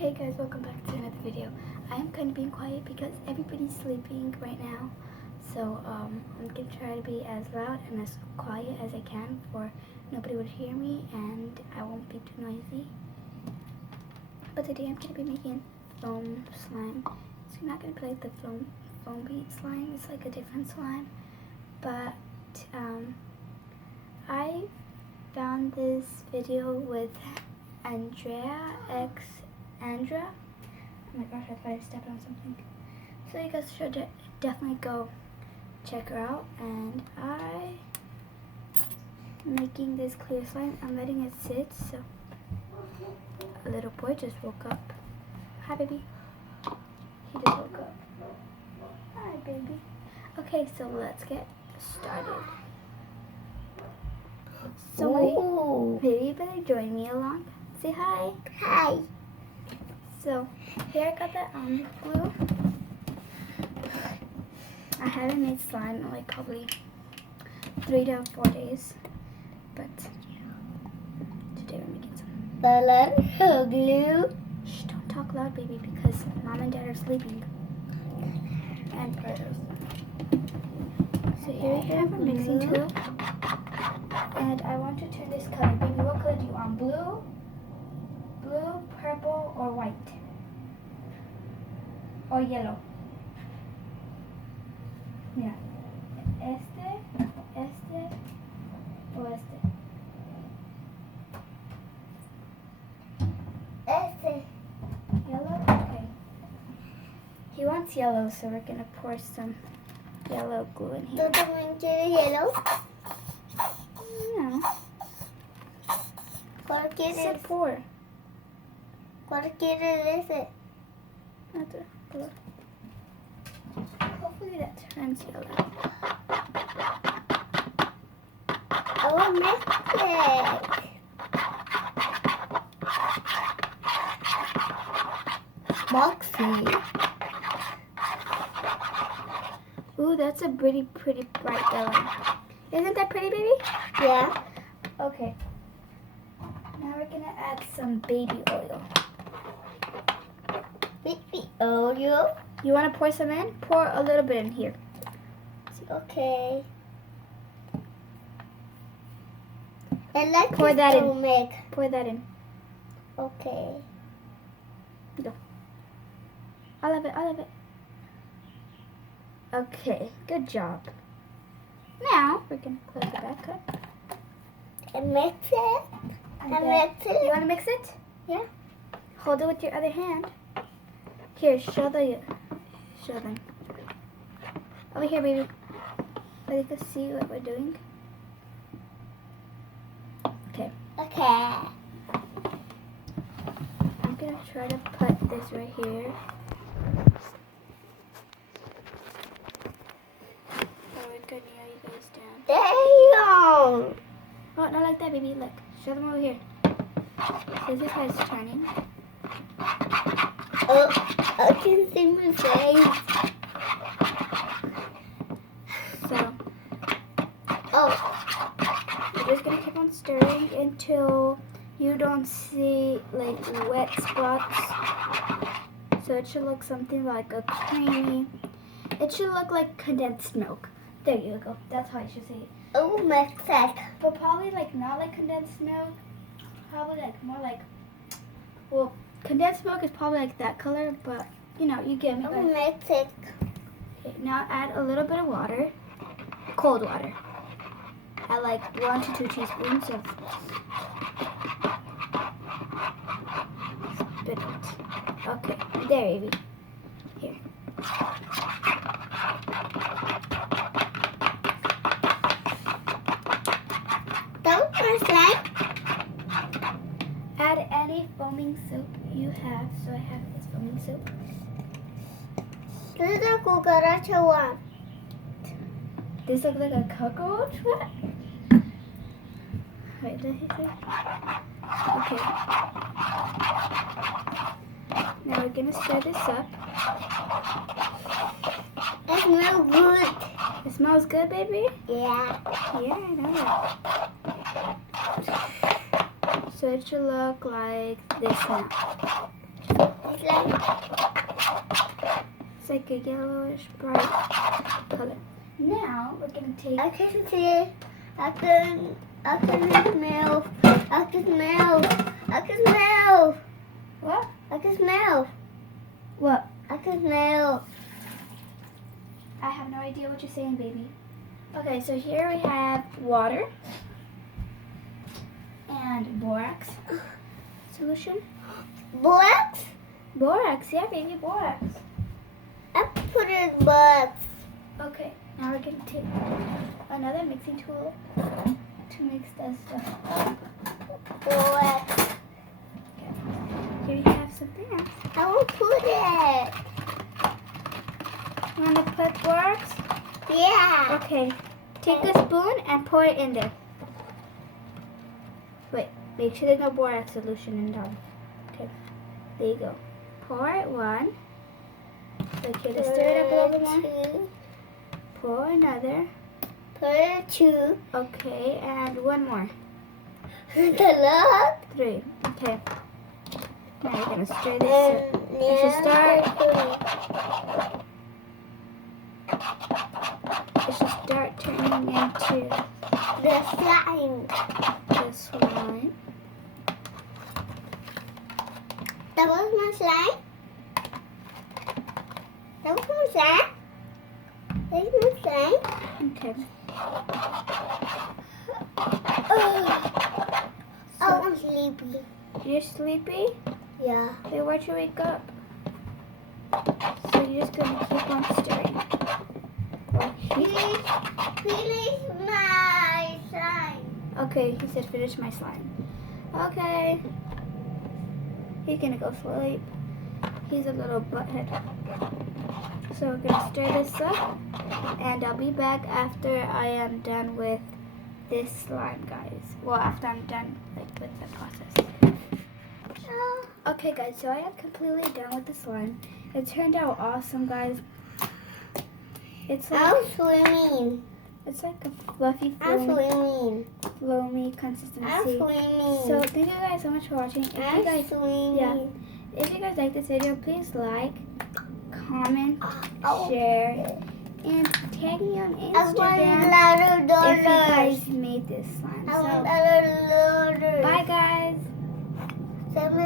Hey guys, welcome back to another video. I am kind of being quiet because everybody's sleeping right now. So I'm going to try to be as loud and as quiet as I can for nobody would hear me and I won't be too noisy. But today I'm going to be making foam slime. It's not going to be like the foam bead slime. It's like a different slime. But I found this video with Andrea X Andra. Oh my gosh, I thought I stepped on something. So you guys should definitely go check her out. And I'm making this clear slime. I'm letting it sit. So a little boy just woke up. Hi, baby. He just woke up. Hi, baby. Okay, so let's get started. So maybe you better join me along. Say hi. Hi. So here I got the glue. I haven't made slime in like probably 3 to 4 days, but today we're making some. The glue. Shh, don't talk loud, baby, because mom and dad are sleeping. And brothers. So here we have our mixing tool, and I want to turn this color. Baby, what color do you want? Blue, purple, or white? Or yellow? Mira. Este, o este. Este. Yellow? Okay. He wants yellow, so we're gonna pour some yellow glue in here. ¿Tú también quieres yellow? No. ¿Cuál Just quieres? pour. ¿Cuál quieres ese? Other glue. Hopefully that turns yellow. Oh, mix Moxie. Ooh, that's a pretty bright yellow. Isn't that pretty, baby? Yeah. Okay. Now we're gonna add some baby oil. Baby oil. You wanna pour some in? Pour a little bit in here. Okay. I like Pour that in. stomach. Pour that in. Okay. Go. All of it. Okay, good job. Now we're gonna close it back up. And mix it. And And then- mix it. You wanna mix it? Yeah. Hold it with your other hand. Here, show them. Over here, baby. So you can see what we're doing. Okay, Okay. I'm gonna try to put this right here. So we're gonna nail you guys down. Damn. Oh, not like that, baby. Look, show them over here. So this is how it's turning. Oh, I can see my face. So Oh, we're just gonna keep on stirring until you don't see like wet spots. So it should look something like a creamy. It should look like condensed milk. There you go. That's how I should say it. oh, my sack. But probably like not like condensed milk. Probably like more like, well, condensed milk is probably like that color, but you know, you get me. Oh, Guys. my sack. Okay, now add a little bit of water, cold water. Add like 1 to 2 teaspoons of spit it. Okay, there, baby. Here. Don't my slime. Add any foaming soap you have. So I have this foaming soap. This is a cucaracha one. This looks like a cockroach? What? Wait, did he say? Okay. Now we're gonna stir this up. It smells good. It smells good, baby? Yeah. Yeah, I know that. So it should look like this now. It's like a yellowish bright color. Now we're gonna take. I can see. I can smell. I can smell. I can smell. What? I can smell. What? I can smell. I have no idea what you're saying, baby. Okay, so here we have water and borax solution. Box? Borax, yeah, baby, borax. I put it in box. Okay, now we're gonna take another mixing tool to mix that stuff up. Box. Here you have something else. I will put it. You wanna put borax? Yeah. Okay, take a spoon and pour it in there. Wait, make sure there's no borax solution in there. Okay, there you go. Pour it one. Okay, let's stir it up a little more. Two. Pour another. Put it two. Okay, and one more. The lot. 3. Okay. Now you're gonna stir this up. You should start. It should start turning into The slime. the slime. That was my slime. That was my slime. That's my slime. Okay. Oh, I'm sleepy. You're sleepy? Yeah. Then why'd you wake up? So you're just gonna keep on stirring. Finish my slime. Okay, he said finish my slime. Okay. He's gonna go sleep. He's a little butthead. So we're gonna stir this up, and I'll be back after I am done with this slime, guys. Well, after I'm done with the process. Okay, guys, so I am completely done with the slime. It turned out awesome, guys. It's like I'm swimming. it's like a fluffy, I'm swimming. foamy I'm consistency. swimming. So thank you guys so much for watching. If you I'm guys swimming. if you guys like this video, please like, comment, Oh. share, and tag me on I want Instagram a lot of dollars. if you guys made this slime. I want So a lot of dollars. bye, guys. Seven